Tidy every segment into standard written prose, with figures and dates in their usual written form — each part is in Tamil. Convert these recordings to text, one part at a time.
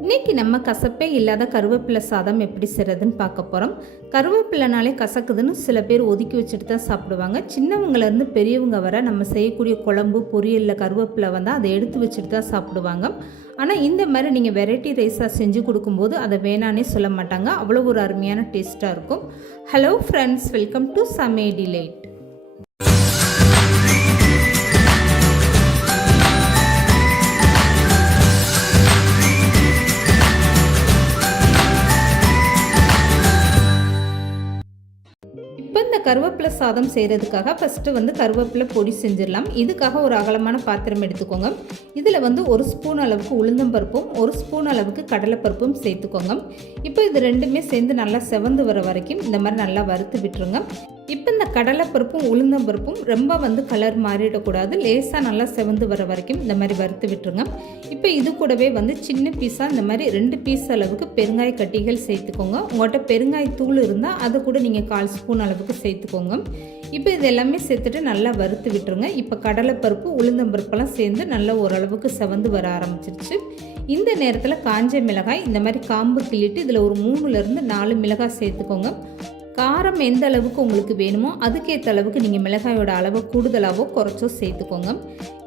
இன்றைக்கி நம்ம கசப்பே இல்லாத கருவேப்பிலை சாதம் எப்படி செய்கிறதுன்னு பார்க்க போகிறோம். கருவேப்பிலைனாலே கசக்குதுன்னு சில பேர் ஒதுக்கி வச்சுட்டு தான் சாப்பிடுவாங்க. சின்னவங்கலேருந்து பெரியவங்க வர நம்ம செய்யக்கூடிய குழம்பு பொரியலில் கருவேப்பிலை வந்தால் அதை எடுத்து வச்சுட்டு தான் சாப்பிடுவாங்க. ஆனால் இந்த மாதிரி நீங்கள் வெரைட்டி ரைஸாக செஞ்சு கொடுக்கும்போது அதை வேணானே சொல்ல மாட்டாங்க. அவ்வளோ ஒரு அருமையான டேஸ்ட்டாக இருக்கும். ஹலோ ஃப்ரெண்ட்ஸ், வெல்கம் டு சமையல் டிலைட். இந்த கருவேப்பிலை சாதம் செய்கிறதுக்காக ஃபஸ்ட்டு கருவேப்பிலை பொடி செஞ்சிடலாம். இதுக்காக ஒரு அகலமான பாத்திரம் எடுத்துக்கோங்க. இதில் 1 ஸ்பூன் அளவுக்கு உளுந்தம்பருப்பும் 1 ஸ்பூன் அளவுக்கு கடலைப்பருப்பும் சேர்த்துக்கோங்க. இப்போ இது ரெண்டுமே சேர்ந்து நல்லா செவந்து வர வரைக்கும் இந்த மாதிரி நல்லா வறுத்து விட்டுருங்க. இப்போ இந்த கடலைப்பருப்பும் உளுந்தம்பருப்பும் ரொம்ப கலர் மாறிடக்கூடாது. லேசாக நல்லா செவந்து வர வரைக்கும் இந்த மாதிரி வறுத்து விட்டுருங்க. இப்போ இது கூடவே சின்ன பீஸாக இந்த மாதிரி 2 பீஸ் அளவுக்கு பெருங்காய கட்டிகள் சேர்த்துக்கோங்க. உங்கள்கிட்ட பெருங்காய தூள் இருந்தால் அதை கூட நீங்கள் 1/4 ஸ்பூன் அளவுக்கு சேர்த்துக்கோங்க. இப்போ இது எல்லாமே சேர்த்துட்டு நல்லா வறுத்து விட்டுருங்க. இப்போ கடலைப்பருப்பு உளுந்தம்பருப்பெல்லாம் சேர்ந்து நல்லா ஓரளவுக்கு செவந்து வர ஆரம்பிச்சிருச்சு. இந்த நேரத்தில் காஞ்ச மிளகாய் இந்த மாதிரி காம்பு கிள்ளிட்டு இதில் ஒரு 3லேருந்து 4 மிளகாய் சேர்த்துக்கோங்க. காரம் எந்த அளவுக்கு உங்களுக்கு வேணுமோ அதுக்கேற்ற அளவுக்கு நீங்கள் மிளகாயோட அளவை கூடுதலாகவோ குறைச்சோ சேர்த்துக்கோங்க.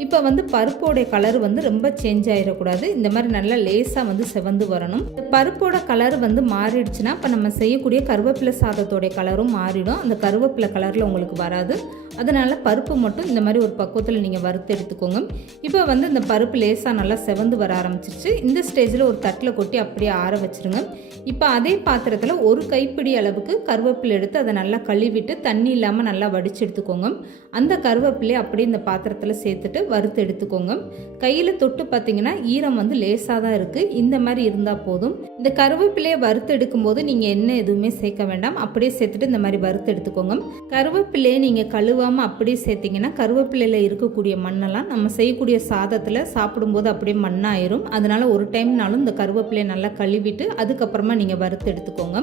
இப்போ பருப்போடைய கலர் ரொம்ப சேஞ்ச் ஆகிடக்கூடாது. இந்த மாதிரி நல்லா லேசாக செவந்து வரணும். பருப்போட கலர் மாறிடுச்சுன்னா இப்போ நம்ம செய்யக்கூடிய கருவேப்பிலை சாதத்தோடைய கலரும் மாறிடும். அந்த கருவேப்பிலை கலரில் உங்களுக்கு வராது. அதனால் பருப்பு மட்டும் இந்த மாதிரி ஒரு பக்குவத்தில் நீங்கள் வறுத்து எடுத்துக்கோங்க. இப்போ இந்த பருப்பு லேசாக நல்லா செவந்து வர ஆரம்பிச்சிருச்சு. இந்த ஸ்டேஜில் ஒரு தட்டில் கொட்டி அப்படியே ஆற வச்சுருங்க. இப்போ அதே பாத்திரத்தில் ஒரு கைப்பிடி அளவுக்கு கருவேப்பிலை எடுத்து அதை நல்லா கழுவிட்டு தண்ணி இல்லாமல் நல்லா வடித்து எடுத்துக்கோங்க. அந்த கருவேப்பிலையை அப்படியே இந்த பாத்திரத்தில் சேர்த்துட்டு வறுத்து எடுத்துக்கோங்க. கையில் தொட்டு பார்த்தீங்கன்னா ஈரம் லேசாக தான் இருக்குது. இந்த மாதிரி இருந்தால் போதும். இந்த கருவேப்பிலையை வறுத்து எடுக்கும்போது நீங்கள் எண்ணெய் எதுவுமே சேர்க்க வேண்டாம். அப்படியே சேர்த்துட்டு இந்த மாதிரி வறுத்து எடுத்துக்கோங்க. கருவேப்பிலையை நீங்கள் கழுவாமல் அப்படியே சேர்த்திங்கன்னா கருவேப்பிலையில் இருக்கக்கூடிய மண்ணெல்லாம் நம்ம செய்யக்கூடிய சாதத்தில் சாப்பிடும்போது அப்படியே மண்ணாயிரும். அதனால் ஒரு டைம்னாலும் இந்த கருவேப்பிலையை நல்லா கழுவிட்டு அதுக்கப்புறமா நீங்கள் வறுத்து எடுத்துக்கோங்க.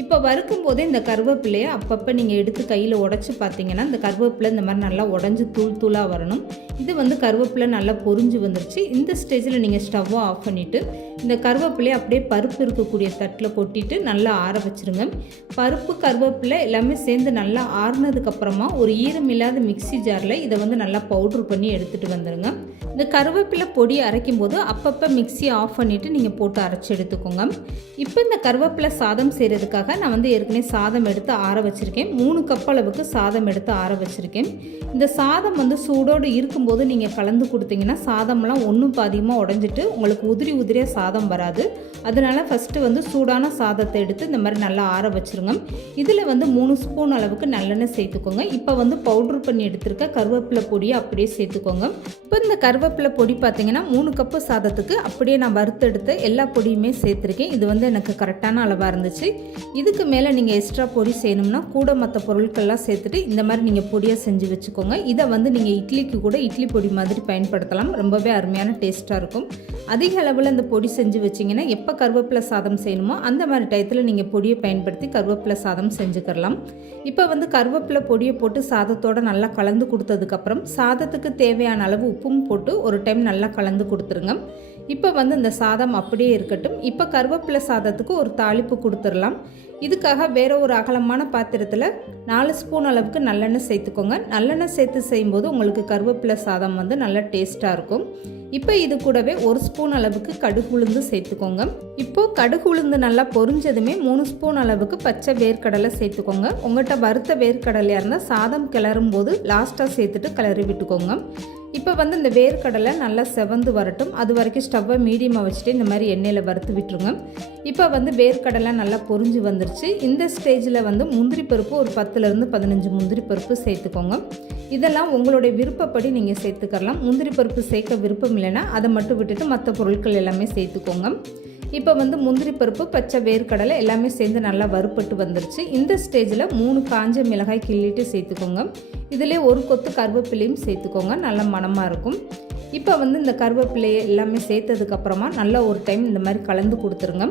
இப்போ வறுக்கும் போதே இந்த கருவேப்பிலையை அப்பப்போ நீங்கள் எடுத்து கையில் உடச்சி பார்த்தீங்கன்னா இந்த கருவேப்பிலை இந்த மாதிரி நல்லா உடஞ்சி தூள் தூளாக வரணும். இது கருவேப்பிலை நல்லா பொரிஞ்சு வந்துருச்சு. இந்த ஸ்டேஜில் நீங்கள் ஸ்டவ்வை ஆஃப் பண்ணிவிட்டு இந்த கருவேப்பிலையை அப்படியே பருப்பு இருக்கக்கூடிய தட்டில் கொட்டிட்டு நல்லா ஆற வச்சுருங்க. பருப்பு கருவேப்பிலை எல்லாமே சேர்ந்து நல்லா ஆறுனதுக்கப்புறமா ஒரு ஈரம் இல்லாத மிக்சி ஜாரில் இதை நல்லா பவுட்ரு பண்ணி எடுத்துகிட்டு வந்துடுங்க. இந்த கருவேப்பிலை பொடி அரைக்கும் போது அப்பப்போ மிக்சியை ஆஃப் பண்ணிவிட்டு நீங்கள் போட்டு அரைச்சி எடுத்துக்கோங்க. இப்போ இந்த கருவேப்பிலை சாதம் செய்கிறதுக்காக நான் ஏற்கனவே சாதம் எடுத்து ஆற வச்சுருக்கேன். 3 கப் அளவுக்கு சாதம் எடுத்து ஆற வச்சுருக்கேன். இந்த சாதம் சூடோடு இருக்கும்போது நீங்கள் கலந்து கொடுத்தீங்கன்னா சாதம்லாம் ஒன்றும் பாதியமாக உடஞ்சிட்டு உங்களுக்கு உதிரி உதிரியாக சாதம் வராது. அதனால் ஃபஸ்ட்டு சூடான சாதத்தை எடுத்து இந்த மாதிரி நல்லா ஆற வச்சுருங்க. இதில் 3 ஸ்பூன் அளவுக்கு நல்லெண்ணெய் சேர்த்துக்கோங்க. இப்போ பவுட்ரு பண்ணி எடுத்துருக்க கருவேப்பிலை பொடியை அப்படியே சேர்த்துக்கோங்க. இப்போ இந்த கருவேப்பிலை பொடி பார்த்தீங்கன்னா 3 கப்பு சாதத்துக்கு அப்படியே நான் வறுத்தெடுத்து எல்லா பொடியுமே சேர்த்துருக்கேன். இது எனக்கு கரெக்டான அளவாக இருந்துச்சு. இதுக்கு மேலே நீங்கள் எக்ஸ்ட்ரா பொடி செய்யணும்னா கூட மற்ற பொருட்கள்லாம் சேர்த்துட்டு இந்த மாதிரி நீங்கள் பொடியாக செஞ்சு வச்சுக்கோங்க. இதை நீங்கள் இட்லிக்கு கூட இட்லி பொடி மாதிரி பயன்படுத்தலாம். ரொம்பவே அருமையான டேஸ்ட்டாக இருக்கும். அதிக அளவில் இந்த பொடி செஞ்சு வச்சிங்கன்னா எப்போ கருவேப்பிலை சாதம் செய்யணுமோ அந்த மாதிரி டயத்தில் நீங்கள் பொடியை பயன்படுத்தி கருவேப்பிலை சாதம் செஞ்சுக்கலாம். இப்போ கருவேப்பிலை பொடியை போட்டு சாதத்தோடு நல்லா கலந்து கொடுத்ததுக்கப்புறம் சாதத்துக்கு தேவையான அளவு உப்பும் போட்டு ஒரு டைம் நல்லா கலந்து கொடுத்துருங்க. இப்போ இந்த சாதம் அப்படியே இருக்கட்டும். இப்போ கருவேப்பிலை சாதத்துக்கு ஒரு தாளிப்பு கொடுத்துடலாம். இதுக்காக வேற ஒரு அகலமான பாத்திரத்தில் 4 ஸ்பூன் அளவுக்கு நல்லெண்ணெய் சேர்த்துக்கோங்க. நல்லெண்ணெய் சேர்த்து செய்யும்போது உங்களுக்கு கருவேப்பிலை சாதம் நல்லா டேஸ்ட்டாக இருக்கும். இப்போ இது கூடவே 1 ஸ்பூன் அளவுக்கு கடுகு உளுந்து சேர்த்துக்கோங்க. இப்போது கடுகு உளுந்து நல்லா பொரிஞ்சதுமே 3 ஸ்பூன் அளவுக்கு பச்சை வேர்க்கடலை சேர்த்துக்கோங்க. உங்கள்கிட்ட வறுத்த வேர்க்கடலையாக இருந்தால் சாதம் கிளறும் போது லாஸ்ட்டாக சேர்த்துட்டு கிளறி விட்டுக்கோங்க. இப்போ இந்த வேர்க்கடலை நல்லா செவந்து வரட்டும். அது வரைக்கும் ஸ்டவ்வை மீடியமாக வச்சுட்டு இந்த மாதிரி எண்ணெயில் வறுத்து விட்டுருங்க. இப்போ வேர்க்கடலை நல்லா பொரிஞ்சு வந்துருச்சு. இந்த ஸ்டேஜில் முந்திரி பருப்பு ஒரு 10லேருந்து 15 முந்திரி பருப்பு சேர்த்துக்கோங்க. இதெல்லாம் உங்களுடைய விருப்பப்படி நீங்கள் சேர்த்துக்கலாம். முந்திரி பருப்பு சேர்க்க விருப்பம் இல்லைன்னா அதை மட்டும் விட்டுட்டு மற்ற பொருட்கள் எல்லாமே சேர்த்துக்கோங்க. இப்போ முந்திரி பருப்பு பச்சை வேர்க்கடலை எல்லாமே சேர்ந்து நல்லா வறுப்பட்டு வந்துருச்சு. இந்த ஸ்டேஜில் 3 காஞ்ச மிளகாய் கிள்ளிட்டு சேர்த்துக்கோங்க. இதிலே ஒரு கொத்து கருவேப்பிலையும் சேர்த்துக்கோங்க. நல்ல மணமாக இருக்கும். இப்போ இந்த கருவேப்பிலையை எல்லாமே சேர்த்ததுக்கப்புறமா நல்லா ஒரு டைம் இந்த மாதிரி கலந்து கொடுத்துருங்க.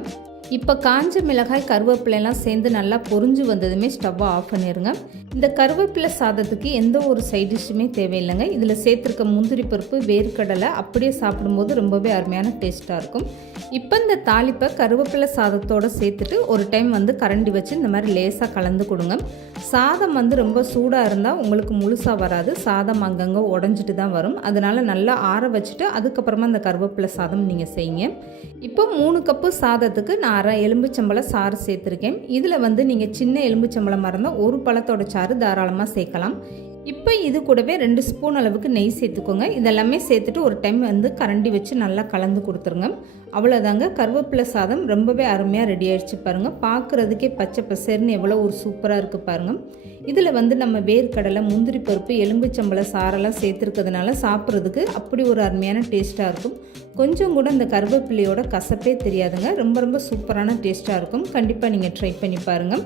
இப்போ காஞ்ச மிளகாய் கருவேப்பிலையெல்லாம் சேர்ந்து நல்லா பொரிஞ்சு வந்ததுமே ஸ்டவ்வை ஆஃப் பண்ணிடுங்க. இந்த கருவேப்பிலை சாதத்துக்கு எந்த ஒரு சைட் டிஷ்ஷுமே தேவையில்லைங்க. இதில் சேர்த்துருக்க முந்திரி பருப்பு, வேர்க்கடலை அப்படியே சாப்பிடும்போது ரொம்பவே அருமையான டேஸ்ட்டாக இருக்கும். இப்போ இந்த தாளிப்பை கருவேப்பிலை சாதத்தோடு சேர்த்துட்டு ஒரு டைம் வந்து கரண்டி வச்சு இந்த மாதிரி லேசாக கலந்து கொடுங்க. சாதம் வந்து ரொம்ப சூடாக இருந்தால் உங்களுக்கு முழுசாக வராது, சாதம் அங்கங்கே உடஞ்சிட்டு தான் வரும். அதனால் நல்லா ஆற வச்சுட்டு அதுக்கப்புறமா இந்த கருவேப்பிலை சாதம் நீங்கள் செய்யுங்க. இப்போ 3 கப்பு சாதத்துக்கு நான் அரை எலும்புச்சம்பழம் சாறு சேர்த்துருக்கேன். இதில் வந்து நீங்கள் சின்ன எலும்புச்சம்பழமாக இருந்தால் ஒரு பழத்தோட சாறு தாராளமாக சேர்க்கலாம். இப்போ இது கூடவே 2 ஸ்பூன் அளவுக்கு நெய் சேர்த்துக்கோங்க. இதெல்லாமே சேர்த்துட்டு ஒரு டைம் வந்து கரண்டி வச்சு நல்லா கலந்து கொடுத்துருங்க. அவ்வளோதாங்க, கருவேப்பிலை சாதம் ரொம்பவே அருமையாக ரெடி ஆகிடுச்சு பாருங்கள். பார்க்குறதுக்கே பச்சை பசேர்னு எவ்வளோ ஒரு சூப்பராக இருக்குது பாருங்கள். இதில் வந்து நம்ம வேர்க்கடலை, முந்திரி பருப்பு, எலும்புச்சம்பழ சாரெல்லாம் சேர்த்துருக்கிறதுனால சாப்பிட்றதுக்கு அப்படி ஒரு அருமையான டேஸ்ட்டாக இருக்கும். கொஞ்சம் கூட இந்த கருவேப்பிலையோட கசப்பே தெரியாதுங்க. ரொம்ப ரொம்ப சூப்பரான டேஸ்ட்டாக இருக்கும். கண்டிப்பாக நீங்கள் ட்ரை பண்ணி பாருங்கள்.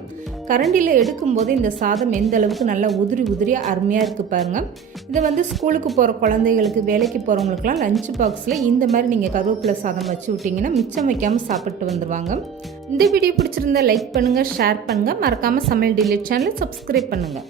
கரண்டியில் எடுக்கும்போது இந்த சாதம் எந்த அளவுக்கு நல்லா உதிரி உதிரியாக அருமையாக இருக்குது பாருங்கள். இதை வந்து ஸ்கூலுக்கு போகிற குழந்தைகளுக்கு, வேலைக்கு போகிறவங்களுக்குலாம் லஞ்ச் பாக்ஸில் இந்த மாதிரி நீங்கள் கருவேப்பிலை சாதம் வச்சு விட்டிங்கன்னா மிச்சம் வைக்காமல் சாப்பிட்டு வந்துடுவாங்க. இந்த வீடியோ பிடிச்சிருந்தா லைக் பண்ணுங்கள், ஷேர் பண்ணுங்கள். மறக்காமல் சமையல் டிலேட் சேனலை சப்ஸ்கிரைப் பண்ணுங்கள்.